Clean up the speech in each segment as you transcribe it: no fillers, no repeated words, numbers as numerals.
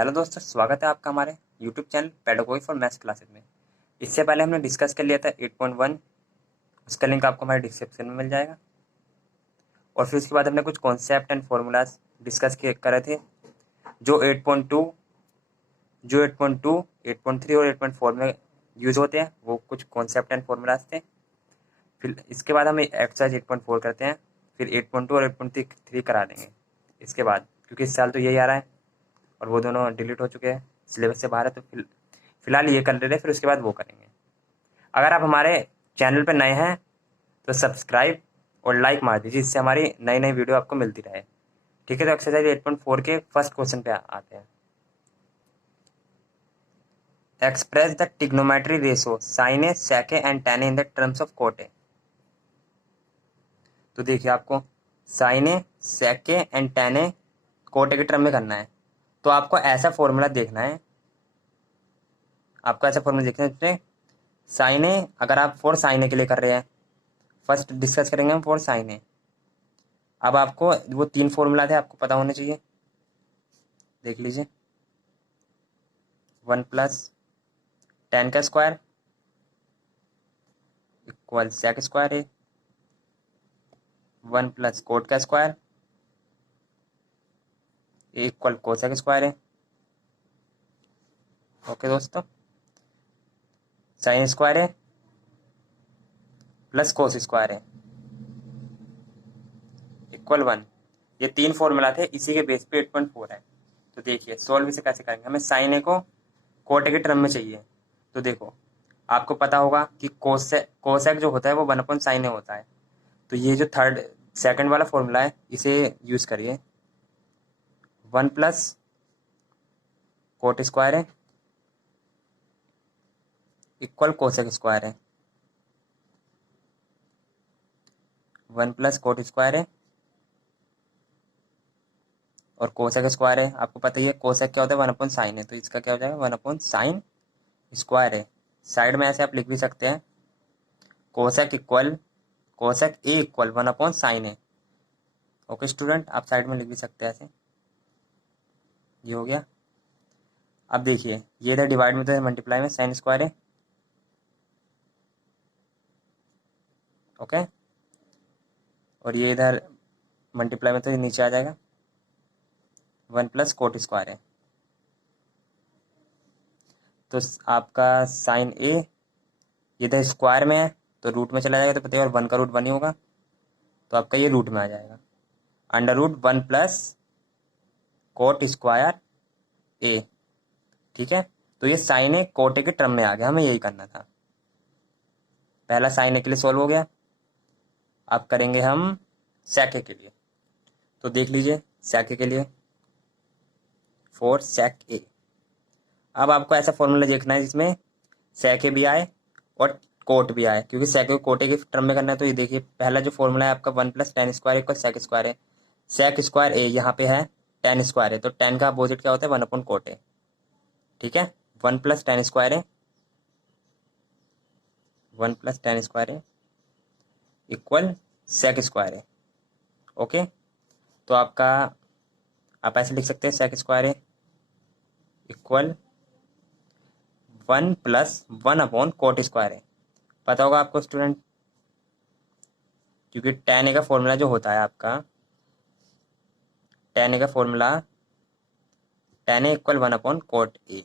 Hello दोस्तों, स्वागत है आपका हमारे YouTube channel pedagogy for maths classes में। इससे पहले हमने डिस्कस कर लिया था 8.1। उसका लिंक आपको हमारे डिस्क्रिप्शन में मिल जाएगा। और फिर उसके बाद हमने कुछ कॉन्सेप्ट एंड फॉर्मूलाज डिस्कस करे थे जो 8.2, 8.3 और 8.4 में यूज होते हैं। वो कुछ कॉन्सेप्ट एंड फॉर्मूलाज थे। फिर इसके बाद हम एक्सरसाइज 8.4 करते हैं, फिर 8.2 और 8.3 करा देंगे इसके बाद, क्योंकि इस साल तो यही आ रहा है और वो दोनों डिलीट हो चुके हैं, सिलेबस से बाहर है। तो फिलहाल ये कर ले रहे, फिर उसके बाद वो करेंगे। अगर आप हमारे चैनल पर नए हैं तो सब्सक्राइब और लाइक मार दीजिए, जिससे हमारी नई नई वीडियो आपको मिलती रहे। ठीक है, तो एक्सरसाइज 8.4 के फर्स्ट क्वेश्चन पे आते हैं। Express the trigonometry ratio sine A, sec A and tan in the terms of cot A. तो देखिए, आपको sine A, sec A and tan A cot A के टर्म में करना है। तो आपको ऐसा फॉर्मूला देखना है, साइन ए, अगर आप फॉर साइन ए के लिए कर रहे हैं, फर्स्ट डिस्कस करेंगे हम फॉर साइन ए। अब आपको वो 3 फॉर्मूला थे, आपको पता होने चाहिए, देख लीजिए। 1 प्लस tan का स्क्वायर इक्वल सेक स्क्वायर ए, 1 प्लस कोट का स्क्वायर ए इक्वल कोसेक स्क्वायर है। ओके दोस्तों, साइन स्क्वायर है प्लस कोस स्क्वायर है इक्वल 1। ये 3 फॉर्मूला थे, इसी के बेस पे 8.4 है। तो देखिए सॉल्व इसे कैसे करेंगे। हमें साइन ए को कोट ए के टर्म में चाहिए। तो देखो, आपको पता होगा कि कोसेक जो होता है वो 1/sin ए होता है। तो ये जो सेकंड वाला फॉर्मूला है, इसे यूज करिए। 1 प्लस कोट स्क्वायर है इक्वल कोसेक स्क्वायर है। 1 प्लस कोट स्क्वायर है और कोसेक स्क्वायर है। आपको पता ही है कोसेक क्या होता है, 1/sin है। तो इसका क्या हो जाएगा, 1/sin स्क्वायर है। साइड में ऐसे आप लिख भी सकते हैं, कोसेक ए इक्वल 1/sin ए। ओके स्टूडेंट, आप साइड में लिख भी सकते हैं ऐसे। ये हो गया। अब देखिए, ये इधर डिवाइड में तो मल्टीप्लाई में साइन स्क्वायर है। ओके, और ये इधर मल्टीप्लाई में तो ये नीचे आ जाएगा, 1 प्लस कोट स्क्वायर है। तो आपका साइन ए ये इधर स्क्वायर में है तो रूट में चला जाएगा, तो पता है, और 1 का रूट 1 ही होगा, तो आपका ये रूट में आ जाएगा। √1 प्लस कोट स्क्वायर ए। ठीक है, तो ये साइन ए कोट ए के टर्म में आ गया, हमें यही करना था। पहला साइन ए के लिए सॉल्व हो गया। अब करेंगे हम सेक ए के लिए। तो देख लीजिए, सेक ए के लिए फॉर सेक ए। अब आपको ऐसा फॉर्मूला देखना है जिसमें सेक ए भी आए और कोट भी आए, क्योंकि सेक ए कोट ए के टर्म में करना है। तो ये देखिए, पहला जो फॉर्मूला है आपका 1 plus tan square equal sec square है। सेक स्क्वायर ए यहाँ पे है, tan स्क्वायर है, तो tan का अपोजिट क्या होता है, 1/कोट ए। ठीक है, 1 प्लस tan स्क्वायर है, 1 प्लस tan स्क्वायर है इक्वल सेक स्क्वायर है। ओके, तो आपका आप ऐसे लिख सकते हैं, सेक स्क्वायर है इक्वल 1 प्लस 1/कोट स्क्वायर है। पता होगा आपको स्टूडेंट, क्योंकि tan ए का फॉर्मूला जो होता है आपका, tan ए का फॉर्मूला tan ए इक्वल 1/कोट ए।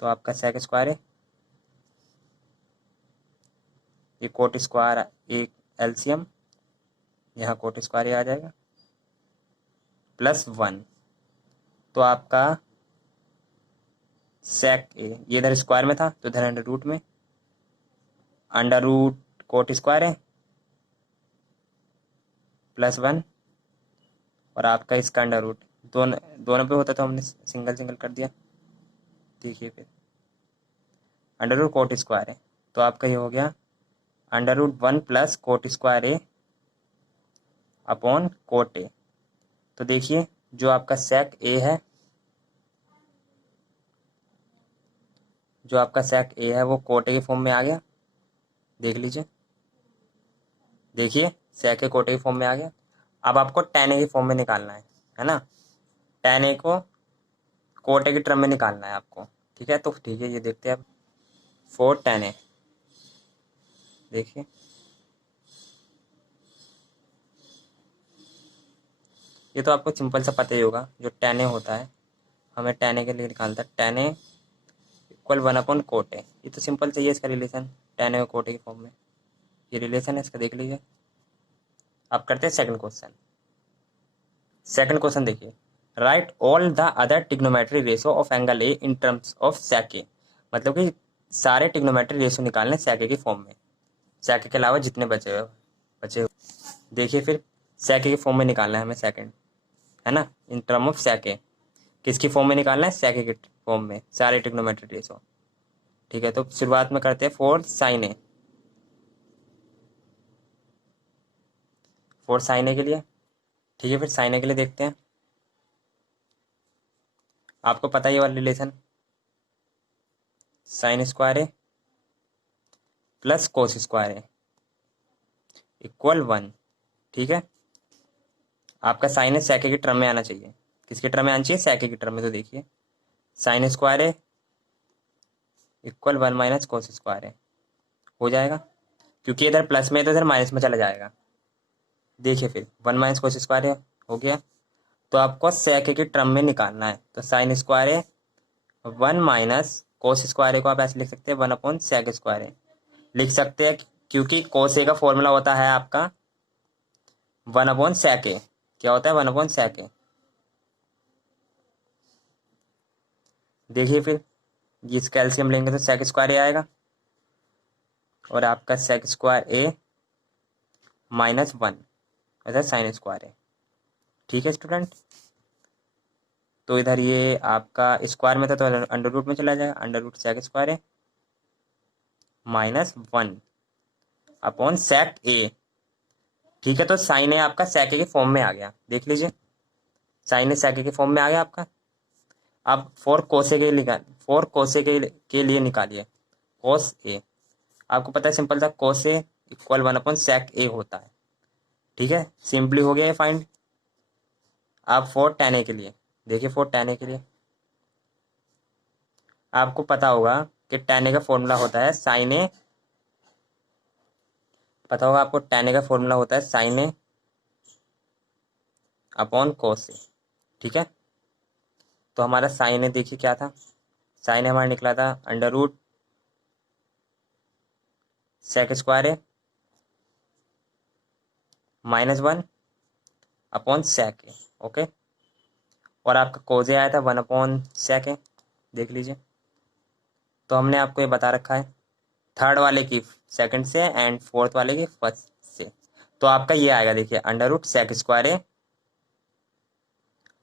तो आपका सेक स्क्वायर है, ये कोट स्क्वायर एक एलसीएम, यहाँ कोट स्क्वायर आ जाएगा प्लस 1। तो आपका सेक ए ये इधर स्क्वायर में था तो इधर अंडर रूट में, अंडर रूट कोट स्क्वायर है प्लस 1, और आपका इसका अंडर रूट दोनों दोनों पे होता तो हमने सिंगल सिंगल कर दिया। देखिए, फिर अंडर रूट कोट स्क्वायर है, तो आपका ये हो गया √1 plus coat square A upon coat A. तो देखिए, जो आपका सेक ए है, वो कोट ए के फॉर्म में आ गया। देख लीजिए, देखिए सेक ए कोट ए के फॉर्म में आ गया। अब आपको tan a की फॉर्म में निकालना है ना। tan a को cot a की टर्म में निकालना है आपको, ठीक है। तो ठीक है, ये देखते हैं अब 4 tan a, देखिए ये तो आपको सिंपल सा पता ही होगा, जो tan a होता है हमें tan a के लिए निकालता है tan a equal 1/cot a। ये तो सिंपल चाहिए इसका रिलेशन, tan a और cot a की फॉर्म में ये रिलेशन है इसका, देख लीजिए। अब करते हैं सेकंड क्वेश्चन। सेकंड क्वेश्चन देखिए, right all the other trigonometry ratio of angle A in terms of sec a। मतलब कि सारे ट्रिग्नोमेट्री रेशो निकालने sec a की फॉर्म में, sec a के अलावा जितने बचे हुए देखिए। फिर sec a की फॉर्म में निकालना है हमें सेकंड, है ना, in term of sec a। किसकी फॉर्म में निकालना है? sec a की फॉर्म में सारे ट्रिग्नोमेट्री रेशो, ठीक है। तो शुरुआत में करते हैं फोर साइन ए, फोर साइन ए के लिए, ठीक है। फिर साइन ए के लिए देखते हैं, आपको पता ही है वाला रिलेशन, साइन स्क्वायर ए प्लस कोस स्क्वायर ए इक्वल 1, ठीक है। आपका साइन ए sec a की टर्म में आना चाहिए। किसके टर्म में आना चाहिए? sec a की टर्म में। तो देखिए साइन स्क्वायर ए इक्वल 1 माइनस कोस स्क्वायर ए हो जाएगा, क्योंकि इधर प्लस में है तो इधर माइनस में चला जाएगा। देखिए फिर 1 माइनस कोस स्क्वायर ए हो गया। तो आपको sec a की टर्म में निकालना है, तो साइन स्क्वायर ए 1 माइनस कोस स्क्वायर ए को आप ऐसे लिख सकते हैं 1/sec स्क्वायर ए लिख सकते हैं, क्योंकि कोस ए का फॉर्मूला होता है आपका 1/sec a। क्या होता है? 1/sec a। देखिए फिर इस कैल्शियम लेंगे तो sec स्क्वायर ए आएगा, और आपका sec स्क्वायर ए माइनस 1 इधर साइन स्क्वायर ए, ठीक है स्टूडेंट। तो इधर ये आपका स्क्वायर में था तो अंडर रूट में चला जाएगा, under root sec square A minus 1/sec a, ठीक है। तो साइन ए आपका sec a के फॉर्म में आ गया, देख लीजिए साइन ए sec a के फॉर्म में आ गया आपका। अब फोर कोसे के लिए निकालिए कोस ए। आपको पता है सिंपल था, कोस ए इक्वल 1/sec a होता है, ठीक है। सिंपली हो गया ये फाइंड। आप फोर tan a के लिए देखिए, फोर tan a के लिए आपको पता होगा कि tan a का फॉर्मूला होता है साइन ए, पता होगा आपको tan a का फॉर्मूला होता है साइन ए अपॉन कोस ए, ठीक है। तो हमारा साइन ए देखिए क्या था, साइन ए हमारा निकला था under root sec square A minus 1/sec a, okay. और आपका कोज ए आया था 1/sec a, देख लीजिए। तो हमने आपको ये बता रखा है थर्ड वाले की सेकंड से एंड फोर्थ वाले की फर्स्ट से। तो आपका ये आएगा देखिए under root sec square A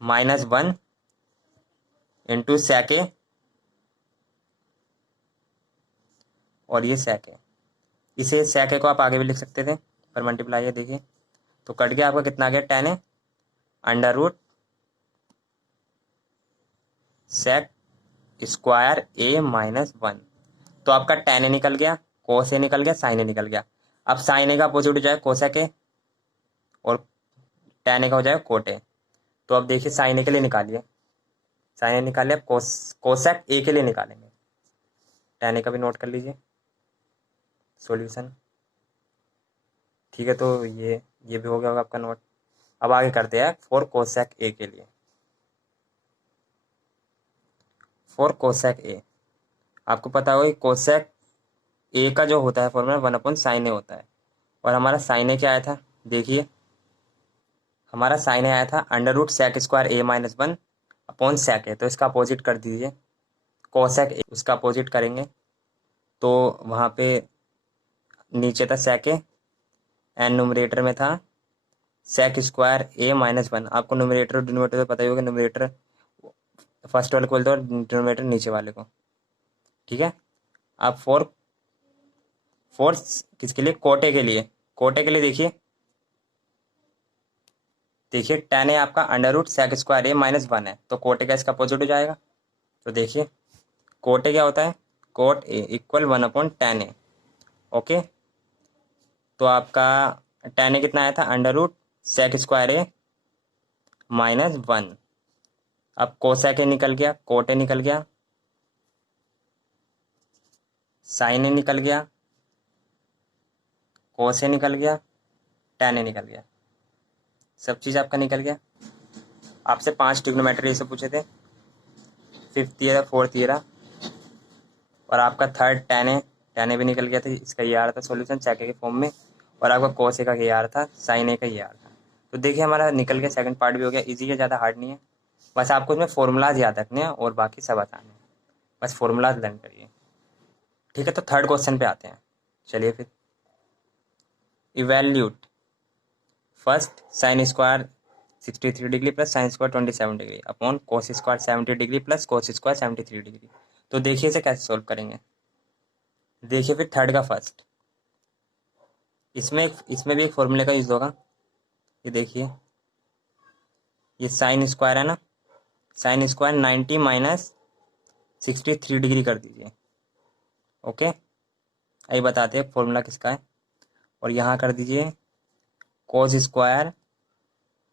minus 1/sec a, और ये sec a। इसे sec a को आप आगे भी लिख सकते थे पर मल्टीप्लाई है, देखिए तो कट गया आपका, कितना आ गया tan a under root sec square A minus 1। तो आपका tan a निकल गया, cos a निकल गया, sin a निकल गया। अब sin a का अपोजिट हो जाए cosec a, और tan a का हो जाए cot a। तो अब देखिए sin a के लिए निकालिए, sin a निकालिए, अब cosec a के लिए निकालेंगे। tan a का भी नोट कर लीजिए सॉल्यूशन, ठीक है। तो ये भी हो गया होगा आपका नोट। अब आगे करते हैं फॉर cosec a के लिए। फॉर cosec a आपको पता होगा कि cosec a का जो होता है फॉर्मूला 1/sin a होता है, और हमारा sin a क्या आया था, देखिए हमारा sin a आया था under root sec square a minus 1/sec a। तो इसका अपोजिट कर दीजिए cosec a, उसका अपोजिट करेंगे तो वहाँ पे नीचे था sec a एंड न्यूमरेटर में था sec स्क्वायर a माइनस 1। आपको न्यूमरेटर और डिनोमिनेटर तो पता ही होगा, न्यूमरेटर फर्स्ट वाले को बोलते हो और डिनोमिनेटर नीचे वाले को, ठीक है। अब फोर फोर किसके लिए? कोटे के लिए। कोटे के लिए देखिए tan a आपका under root sec square a minus 1 है, तो कोटे का इसका अपोजिट हो जाएगा। तो देखिए कोटे क्या होता है, cot a equal 1/tan a, okay. तो आपका tan a कितना आया था under root sec square A minus 1। अब कोसेक ए निकल गया, कोट ए निकल गया, साइन ए निकल गया, कोस ए निकल गया, टैन ए निकल गया, सब चीज़ आपका निकल गया। आपसे 5 ट्रिग्नोमेट्री से पूछे थे, 5th ईयर 4th ईयर, और आपका थर्ड टैन ए भी निकल गया था, इसका ये आ रहा था सॉल्यूशन सेक के फॉर्म में, और आपका कोस ए का ये आ रहा था, साइन ए का ये आ रहा था। तो देखिए हमारा निकल गया, सेकंड पार्ट भी हो गया। इजी है, ज़्यादा हार्ड नहीं है, बस आपको इसमें फॉर्मूलाज याद रखने हैं और बाकी सब आसान है, बस फॉर्मूलाज लर्न करिए। ठीक है, तो थर्ड क्वेश्चन पे आते हैं। चलिए फिर, evaluate first sine square 63 degree plus sine square 27 degree upon cos square 70 degree plus cos square 73 degree. तो देखिए इसे कैसे सोल्व करेंगे। देखिए फिर थर्ड का फर्स्ट, इसमें भी एक फॉर्मूले का यूज होगा। ये देखिए, ये साइन स्क्वायर है ना, साइन स्क्वायर 90 माइनस 63 डिग्री कर दीजिए। ओके, आइए बताते हैं फॉर्मूला किसका है। और यहाँ कर दीजिए cos square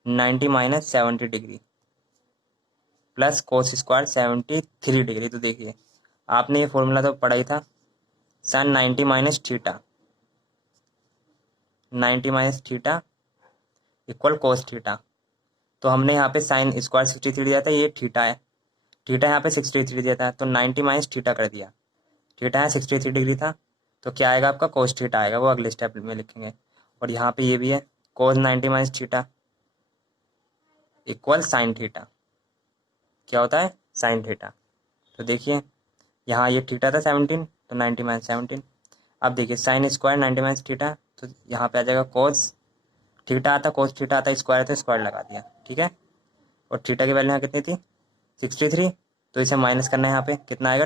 90 minus 70 degree plus cos square 73 degree. तो देखिए आपने ये फॉर्मूला तो पढ़ा ही था, sine 90 minus theta, 90 minus theta equal cos theta. तो हमने यहाँ पे साइन स्क्वायर 63 दिया था, ये थीटा है, थीटा यहाँ पे 63 दिया था, तो 90 माइनस थीटा कर दिया। थीटा यहाँ 63 डिग्री था, तो क्या आएगा आपका कोस थीटा आएगा, वो अगले स्टेप में लिखेंगे। और यहाँ पे ये भी है कोस 90 minus theta equal sine theta, क्या होता है साइन थीटा। तो देखिए यहाँ ये थीटा था 17, तो 90 माइनस 17। अब देखिए साइन स्क्वायर 90 माइनस थीटा, तो यहाँ पे आ जाएगा कोस थीटा आता, कोस थीटा आता, स्क्वायर तो स्क्वायर लगा दिया। ठीक है, और थीटा की वैल्यू यहाँ कितनी थी 63, तो इसे माइनस करना है, यहाँ पे कितना आएगा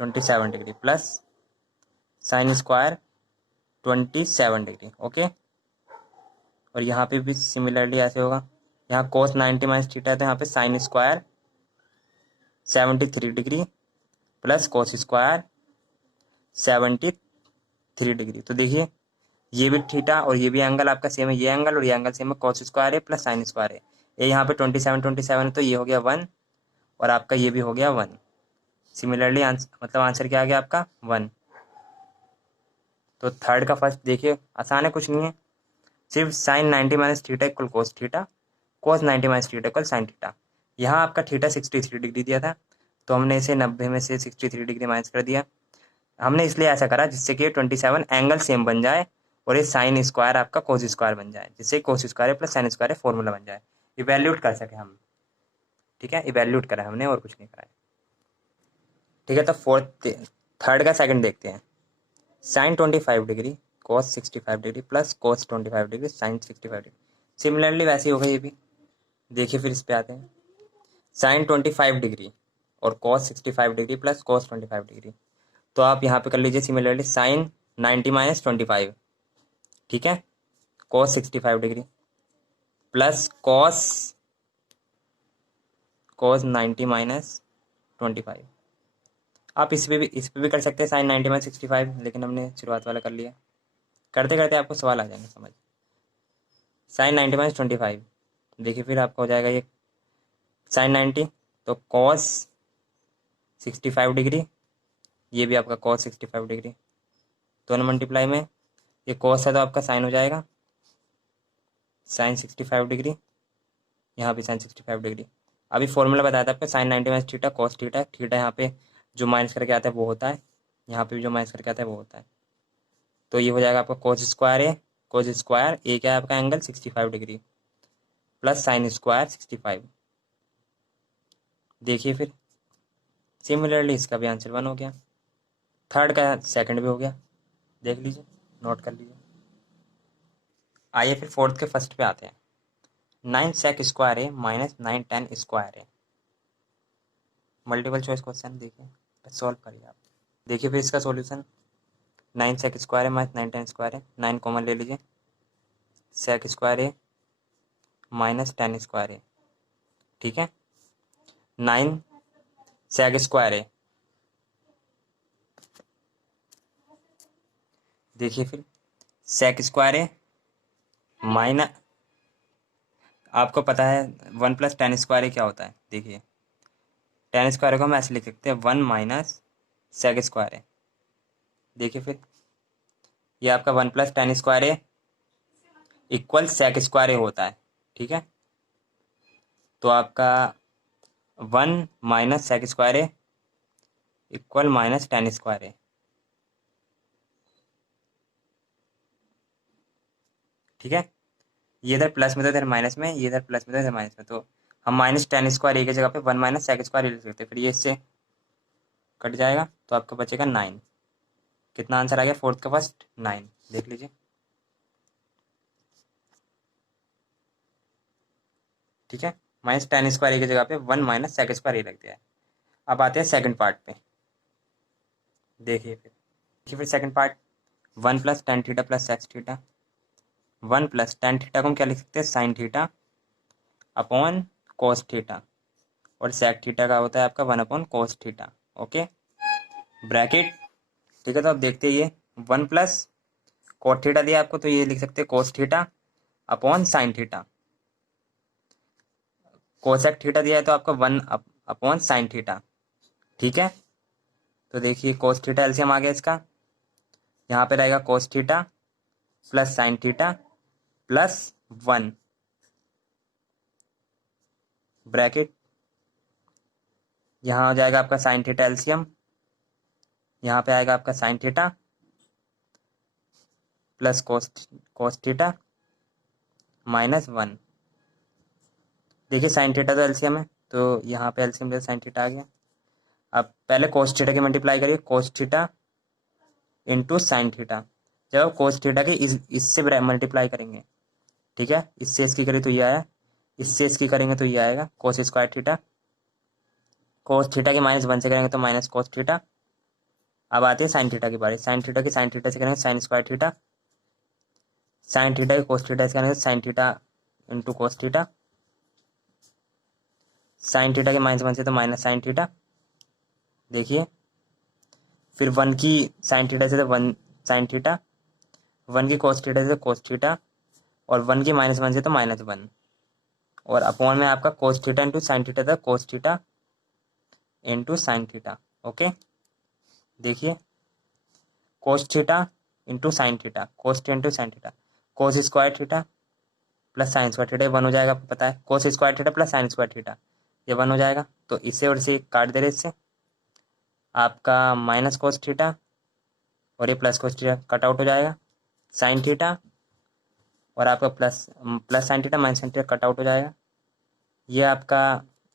27 degree plus sine square 27 degree. Okay, और यहाँ पे भी सिमिलरली ऐसे होगा, यहाँ कोस 90 माइनस थीटा है, तो यहाँ पे sine square 73 degree plus cos square 73 degree. तो देखिए ये भी थीटा और ये भी एंगल आपका सेम है, ये एंगल और ये एंगल सेम है, कोस स्क्वायर है प्लस साइन स्क्वायर है। ये यहाँ पे 27 है, तो ये हो गया 1 और आपका ये भी हो गया 1। सिमिलरली मतलब आंसर क्या आ गया आपका 1। तो थर्ड का फर्स्ट देखिए आसान है, कुछ नहीं है, सिर्फ sine 90 minus theta equal cos theta, cos 90 minus theta equal sine theta. यहाँ आपका थीटा 63 डिग्री दिया था, तो हमने इसे 90 में से 63 डिग्री माइनस कर दिया। हमने इसलिए ऐसा करा जिससे कि 27 एंगल सेम बन जाए और ये साइन स्क्वायर आपका कोस स्क्वायर बन जाए, जिससे cos square plus sine square formula बन जाए, इवैल्यूएट कर सके हम। ठीक है, इवैल्यूएट करा हमने और कुछ नहीं करा है। ठीक है, तो थर्ड का सेकंड देखते हैं। Sine 25 degree cos 65 degree plus cos 25 degree sine 65 degree. Similarly वैसे ही होगा ये भी। देखिए फिर इस पे आते हैं, साइन 25 डिग्री और कोस 65 डिग्री प्लस कोस 25 डिग्री। तो आप यहाँ पे कर लीजिए सिमिलरली साइन 90 माइनस 25, ठीक है, कोस 65 डिग्री प्लस कोस 90 माइनस 25। आप इस पे भी कर सकते हैं साइन 90 माइनस 65, लेकिन हमने शुरुआत वाला कर लिया। करते करते आपको सवाल आ जाएंगे समझ। साइन 90 माइनस 25, देखिए फिर आपका हो जाएगा ये साइन 90, तो कॉस 65 डिग्री, ये भी आपका कॉस 65 डिग्री, दोनों मल्टीप्लाई में ये कॉस है तो आपका साइन हो जाएगा साइन 65 डिग्री, यहाँ भी साइन 65 डिग्री। अभी फॉर्मूला बताया था आपको, sine 90 minus theta cos theta, theta यहाँ पे जो माइनस करके आता है वो होता है, यहाँ पे भी जो माइनस करके आता है वो होता है। तो ये हो जाएगा आपका कोस स्क्वायर ए, कोस स्क्वायर ए क्या है आपका angle 65 degree plus sine square 65। देखिए फिर सिमिलरली इसका भी आंसर 1 हो गया, थर्ड का सेकंड भी हो गया, देख लीजिए नोट कर लीजिए। आइए फिर फोर्थ के फर्स्ट पे आते हैं। 9 सेक स्क्वायर है माइनस 9 टेन स्क्वायर है। मल्टीपल चॉइस क्वेश्चन देखिए, सॉल्व करिए आप। देखिए फिर इसका सॉल्यूशन, 9 सेक स्क्वायर है माइनस 9 टेन स्क्वायर है, 9 कॉमन ले लीजिए, सेक स्क्वायर है माइनस 10 स्क्वायर है, ठीक है, 9 सेक स्क्वायर है। देखिए फिर सेक स्क्वायर है माइनस, आपको पता है 1 + tan² क्या होता है। देखिए tan² को हम ऐसे लिख सकते हैं 1 - sec²। देखिए फिर ये आपका 1 + tan² इक्वल sec² होता है, ठीक है। तो आपका 1 - sec² इक्वल -tan²। ठीक है, ये इधर प्लस में था इधर माइनस में, ये इधर प्लस में था इधर माइनस में, तो हम -tan² एक जगह पे 1 - sec² लिख सकते हैं। फिर ये इससे कट जाएगा तो आपका बचेगा 9। कितना आंसर आ गया फोर्थ का फर्स्ट? 9। देख लीजिए, ठीक है। -tan² की जगह पे 1 - sec² रख दिया है। अब आते हैं सेकंड पार्ट पे। देखिए फिर second part, 1 + tan θ + sec²। 1 + tan θ को हम क्या लिख सकते हैं? sin θ अपॉन cos θ, और sec θ का होता है आपका 1/cos θ। ओके, ब्रैकेट, ठीक है। तो अब देखते हैं ये 1 + cot θ दिया आपको, तो ये लिख सकते हैं cos θ अपॉन sin θ। cosec θ दिया है तो आपका 1/sin θ, ठीक है। तो देखिए cos θ एलसीएम आ गया इसका, यहाँ पे रहेगा cos θ + sin θ + 1 ब्रैकेट, यहाँ हो जाएगा आपका sin θ एलसीएम, यहाँ पे आएगा आपका sin θ + cos θ -1। देखिए sin θ तो एलसीएम है, तो यहाँ पे एलसीएम में sin θ आ गया। अब पहले cos θ की मल्टीप्लाई करिए, cos θ × sin θ। जब आप cos θ की इससे मल्टीप्लाई करेंगे, ठीक है, इससे इसकी करें तो ये आया, इससे इसकी करेंगे तो ये आएगा cos²θ। cos θ की -1 से करेंगे तो -cos θ। अब आते हैं sin θ की बारी। sin θ की sin θ से करेंगे sin²θ, sin θ की cos θ से करेंगे sin θ × cos θ, sin θ के -1 से तो -sin θ। देखिए फिर 1 की sin θ से तो 1 sin θ, 1 की cos θ से cos θ, और 1 की -1 से तो -1, और अपॉन में आपका cos θ × sin θ था cos θ × sin θ। ओके, देखिए cos θ × sin θ, cos θ × sin θ, cos² θ + sin² θ 1 हो जाएगा, आपको पता है cos² θ + sin² θ ये 1 हो जाएगा। तो इसे और इसे काट दे रहे, इससे आपका -cos θ और ये +cos θ कट आउट हो जाएगा, sin θ और आपका plus sin θ -sin θ cut out हो जाएगा। ये आपका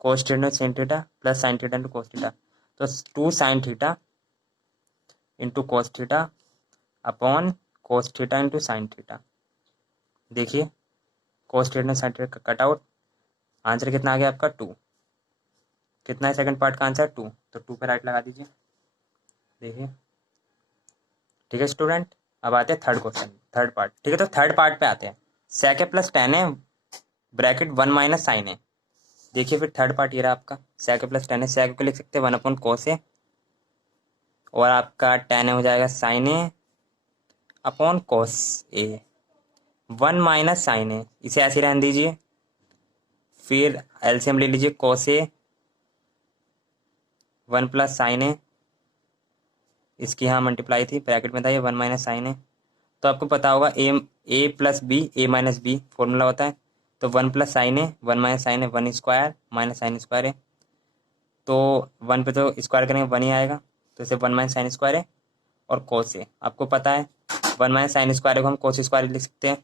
cos θ × sin θ + sin θ × cos θ, तो 2 sin θ × cos θ upon cos θ × sin θ। देखिए cos θ sin θ का कट आउट, आंसर कितना आ गया आपका 2। कितना है सेकंड पार्ट का आंसर? 2, तो 2 पे राइट लगा दीजिए। देखिए, ठीक है स्टूडेंट। अब आते हैं थर्ड क्वेश्चन, थर्ड पार्ट, ठीक है। तो थर्ड पार्ट पे आते हैं, sec + tan है ब्रैकेट 1 - sin है। देखिए फिर थर्ड पार्ट ये रहा आपका, sec + tan है, sec को लिख सकते हैं 1/cos है, और आपका tan हो जाएगा sin a upon cos a। 1 - sin a इसे ऐसे रहने दीजिए, फिर एलसीएम ले लीजिए cos a 1 + sin a, इसकी यहाँ मल्टीप्लाई थी, ब्रैकेट में था ये 1 - sin a। तो आपको पता होगा a + b a - b formula होता है, तो 1 + sin a 1 - sin a 1² sin² है, तो 1 पे तो स्क्वायर करेंगे 1 ही आएगा, तो इसे 1 - sin² है। और cos a आपको पता है 1 - sin² को हम cos² लिख सकते हैं,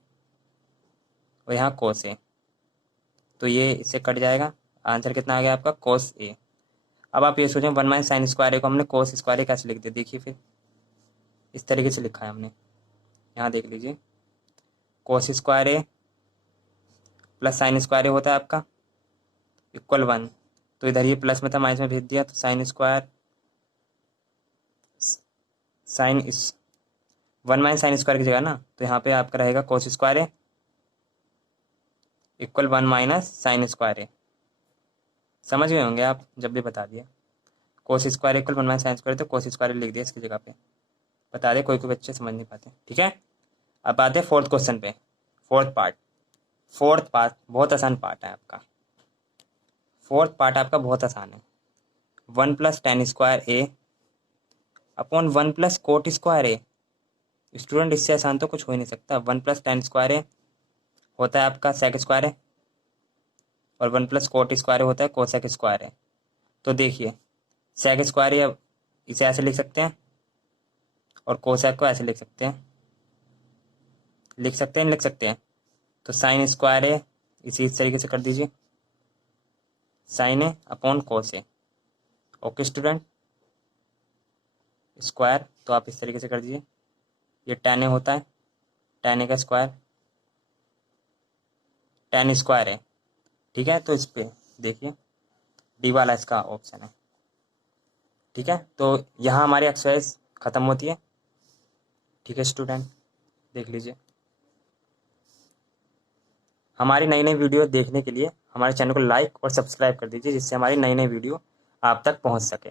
और यहाँ cos a, तो ये इससे कट जाएगा, आंसर कितना आ गया आपका cos a। अब आप ये सोचें 1 - sin² को हमने cos² कैसे लिख दिया। देखिए फिर इस तरीके से लिखा है हमने, यहाँ देख लीजिए cos² + sin² होता है आपका इक्वल 1, तो इधर ये प्लस में था माइनस में भेज दिया, तो sin इस 1 - sin² की जगह ना, तो यहाँ पे आपका रहेगा cos² इक्वल 1 - sin²। समझ गए होंगे आप, जब भी बता दिया cos² इक्वल 1 - sin², तो cos² लिख दिया इसकी जगह पे, बता दे, कोई कोई बच्चे समझ नहीं पाते, ठीक है। अब आते हैं फोर्थ क्वेश्चन पे, फोर्थ पार्ट। फोर्थ पार्ट बहुत आसान पार्ट है आपका। फोर्थ पार्ट आपका बहुत आसान है। 1 + tan स्क्वायर ए अपॉन 1 + कोट स्क्वायर ए। स्टूडेंट इससे आसान तो कुछ हो ही नहीं सकता। 1 + tan स्क्वायर ए होता है आपका सेक स्क्वायर है, और 1 + कोट स्क्वायर होता है कोसेक स्क्वायर है। तो देखिए सेक स्क्वायर ए इसे ऐसे लिख सकते हैं, और कोसेक को ऐसे लिख सकते हैं, लिख सकते हैं, लिख सकते हैं। तो साइन स्क्वायर ए इसी तरीके से कर दीजिए, साइन ए अपॉन कोस ए। ओके स्टूडेंट, स्क्वायर तो आप इस तरीके से कर दीजिए। ये tan ए होता है, tan ए का स्क्वायर, tan स्क्वायर है। ठीक है, तो इस पर देखिए डी वाला इसका ऑप्शन है। ठीक है, तो यहाँ हमारी एक्सरसाइज ख़त्म होती है। ठीक है स्टूडेंट, देख लीजिए। हमारी नई नई वीडियो देखने के लिए हमारे चैनल को लाइक और सब्सक्राइब कर दीजिए, जिससे हमारी नई नई वीडियो आप तक पहुँच सके।